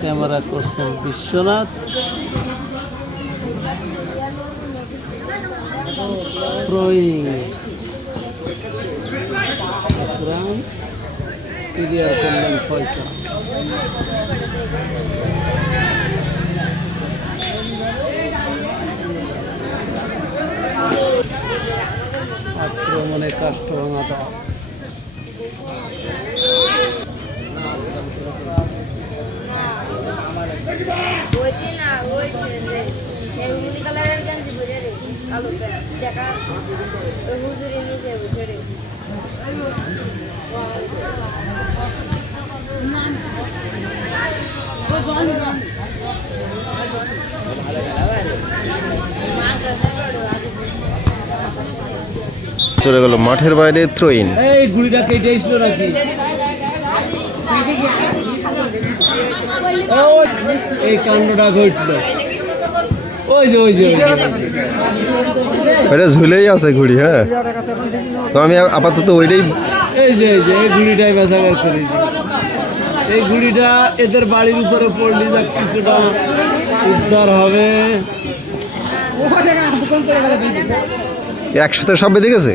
Camera করছেন বিশ্বনাথ। প্রয়িং আকরাম, clear করলেন ফয়সাল। আক্রমণে কাষ্ঠভাঙাটা চলে গেল মাঠের বাইরে থ্রোইন। এই গুলিটা কেটে আসল নাকি? এই কাণ্ডটা ঘটল। ওই যে ওইটা ঝুলেই আছে ঘুড়ি। হ্যাঁ, তো আমি আপাতত ওইটাই। এই যে এই ঘুড়িটাই বেচাবার করেছি। এই ঘুড়িটা এদের বাড়ির উপরে পড়লে যা কিছুটা উদ্ধার হবে। একসাথে সব বেঁধে গেছে।